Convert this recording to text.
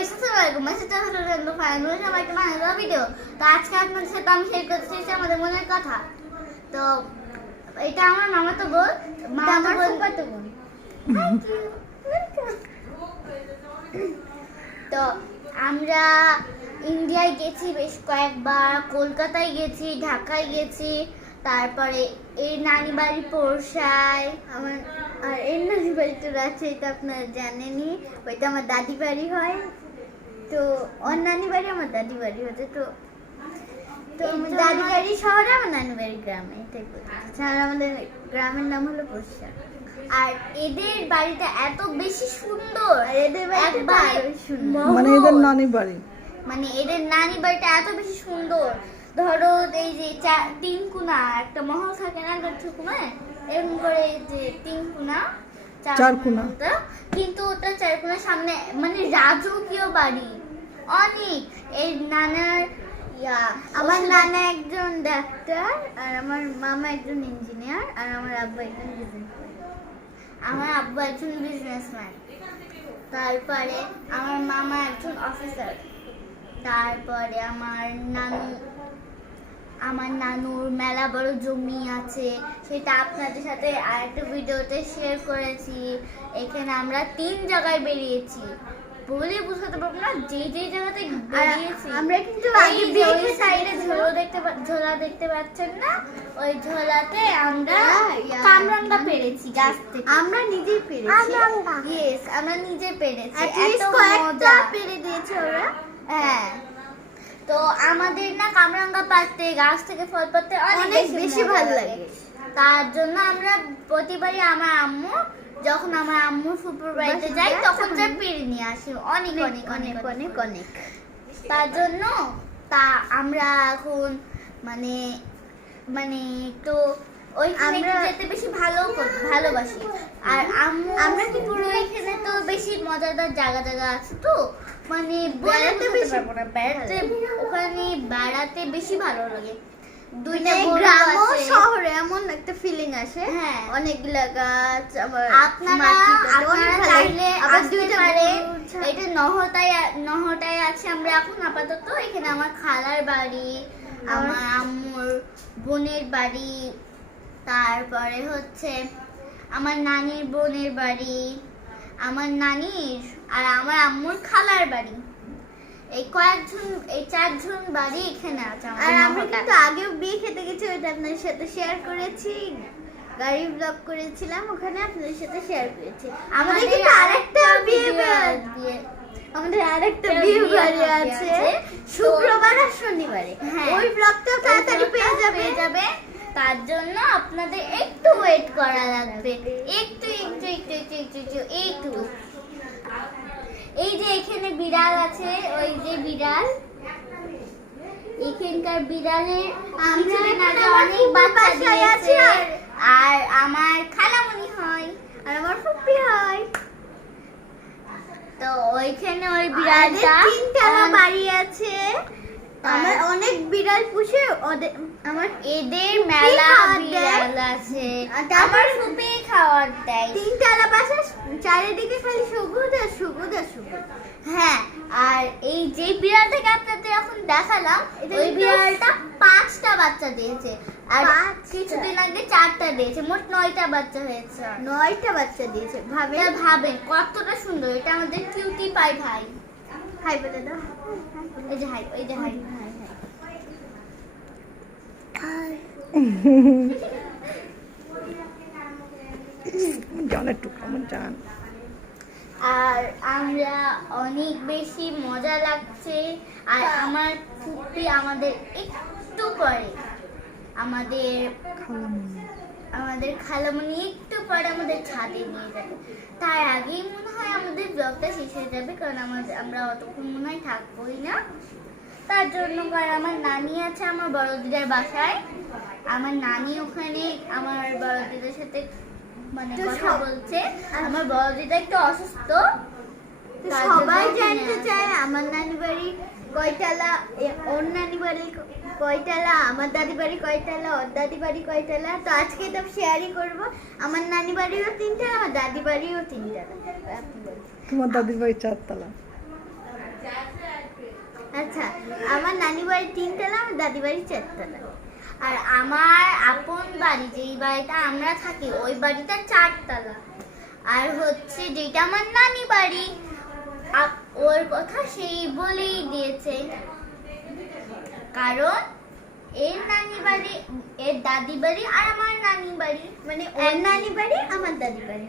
হলো ফাইন আমার একটা ভিডিও তো আজকে সাথে আমি শেয়ার করতে চাইছি আমাদের মনের কথা। তো এটা আমার মামা তো বোন। বোন. তো আমরা ইন্ডিয়ায় গেছি বেশ কয়েকবার কলকাতায় গেছি ঢাকায় গেছি তারপরে এই নানি বাড়ি পোরশায়। আমার আর এর নানি বাড়ি তো আপনারা জানেনই ওইটা আমার দাদি বাড়ি হয়। তো ওর নানি বাড়ি আমার দাদি বাড়ি হতে তো তো আমার দাদি বাড়ি শহরে আমার নানি বাড়ি গ্রামে এটাই বলতে চাচ্ছি। আর আমাদের গ্রামের নাম হলো পোষা আর এদের বাড়িটা এত বেশি সুন্দর এদের একবারে। মানে এদের নানি বাড়ি। মানে এদের নানি বাড়িটা এত বেশি সুন্দর। ধরো এই যে চা- তিন কোনা একটা মহল থাকে না কোনায় এরকম করে যে তিন কোনা চার কোনা। কিন্তু ওটা চার কোনার সামনে মানে রাজকীয় বাড়ি। অনেক এই নানার আমার নানা একজন ডাক্তার আর আমার মামা একজন ইঞ্জিনিয়ার আর আমার আব্বা একজন আমার আব্বু একজন বিজনেসম্যান তারপরে আমার মামা একজন অফিসার তারপরে আমার নানু আমার নানুর মেলা বড় জমি আছে। সেটা আপনাদের সাথে আরেকটা ভিডিওতে শেয়ার করেছি। এখানে আমরা তিন জায়গায় বেরিয়েছি। বলে বুঝাতে পারব না যে যে জায়গাতে বেরিয়েছি আমরা কিন্তু আগে সাইডে ঝোলা দেখতে ঝোলা দেখতে পাচ্ছেন না? ওই ঝোলাতে আমরা হ্যাঁ, কামরাঙ্গা পেরেছি গাছ থেকে। আমরা নিজেই পেরেছি। ইয়েস আমরা নিজে পেরেছি। এত মজা। পেরে দিয়েছে ওরা। হ্যাঁ। তো আমাদের না কামরাঙ্গা পাড়তে গাছ থেকে ফল পাড়তে অনেক বেশি ভালো লাগে। তার জন্য আমরা প্রতিবারই আমার আম্মু যখন আমার আম্মুর ফুপুর বাড়িতে যাই যাই, তখন যা পেরে নিয়ে আসি। অনেক অনেক অনেক অনেক অনেক তার জন্য তা আমরা এখন মানে মানে তো ওইখানে আমরা- যেতে বেশি ভালো ভালোবাসি। আর আম্মু আমরা কি পুরো ওইখানে তো বেশি মজাদার জায়গা জায়গা আছে তো? মানে বেড়াতে বেশি বেড়াতে ওখানে বেড়াতে বেশি ভালো লাগে। দুইটা মানে গ্রাম। শহরে একটা আসে হ্যাঁ। অনেকগুলা গাছ আবার আপনারা মাটি টাটি, অনেক আপনারা চাইলে আবার দুইটা পারেন। এটা নহতায় নহতায় আছে আমরা এখন আপাতত। এখানে আমার খালার বাড়ি আমার আম্মুর বোনের বাড়ি তারপরে হচ্ছে আমার নানির বোনের বাড়ি আমার নানির আর আমার আম্মুর খালার বাড়ি। এই কয়েকজন এই চারজন বাড়ি এখানে আছে আর আমরা কিন্তু আগেও বিয়ে খেতে গেছি ওইটা আপনার সাথে শেয়ার করেছি। গাড়ি ব্লগ করেছিলাম ওখানে আপনাদের সাথে শেয়ার করেছি। আমাদের কিন্তু আরেকটা বিয়ে বিয়ে- আমাদের আরেকটা বিয়ে বাড়ি আছে। শুক্রবার আর শনিবারে। হ্যাঁ। ওই ব্লগটা তাড়াতাড়ি পেয়ে যাবে। যাবে। তার জন্য আপনাদের একটু ওয়েট করা লাগবে। একটু একটু একটু একটু একটু একটু একটু। এই যে এখানে বিড়াল আছে ওই যে বিড়াল। এখানকার বিড়ালের আমরা অনেক বাচ্চা দিয়েছে। আর- আমার খালামণি হয় আর আমার ফুপি হয়। তো ওইখানে ওই বিড়ালটা তিনতলা বাড়ি আছে। আমার অনেক বিড়াল পুষে ওদের আমার এদের মেলা বিড়াল আছে। আমার ফুপি খাবার দেয়। তিনতলা বাসা চারিদিকে খালি সবুজ আর সবুজ আর সবুজ। হ্যাঁ আর এই যে বিড়ালটাকে আপনাদের এখন দেখালাম ওই বিড়ালটা পাঁচটা বাচ্চা দিয়েছে। আর? কিছুদিন আগে চারটা দিয়েছে মোট নয়টা বাচ্চা হয়েছে। নয়টা বাচ্চা দিয়েছে ভাবে? ভাবেন কতটা সুন্দর এটা আমাদের কিউটি পাই ভাই। হাই বলে দাও। এই যে হাই ওই যে হাই। জানের টুকরো জান। আর আমরা অনেক বেশি মজা লাগছে আর আমার ফুপি আমাদের একটু পরে। আমাদের আমাদের খালামণি একটু পরে আমাদের ছাদে নিয়ে যাবে। তার আগেই মনে হয় আমাদের ব্লগটা শেষ হয়ে যাবে কারণ আমাদের আমরা অতক্ষণ মনে হয় থাকবোই না। তার জন্য কারণ আমার নানি আছে আমার বড় দিদার বাসায়। আমার নানি ওখানে আমার বড় দিদার সাথে মানে কথা বলছে। আমার বড় দিদা একটু অসুস্থ। সবাই জানতে চায় আমার নানি বাড়ি কয়তলা এ- ওর নানি বাড়ি ক- কয়তলা আমার দাদি বাড়ি কয়তলা ওর দাদি বাড়ি কয়তলা। তো আজকে তো শেয়ারই করব। আমার নানি বাড়িও তিনতলা আমার দাদি বাড়িও তিনটা। তোমার দাদির বাড়ি চারতলা। আচ্ছা আমার নানি বাড়ি তিনতলা আমার দাদি বাড়ি চারতলা। আর আমার আপন বাড়ি যেই বাড়িটা আমরা থাকি ওই বাড়িটা চারতলা। আর হচ্ছে যেটা আমার নানি বাড়ি ওর কথা সেই বলেই দিয়েছে। কারণ এর নানি বাড়ি এর দাদি বাড়ি আর আমার নানি বাড়ি মানে ওর নানি বাড়ি আমার দাদি বাড়ি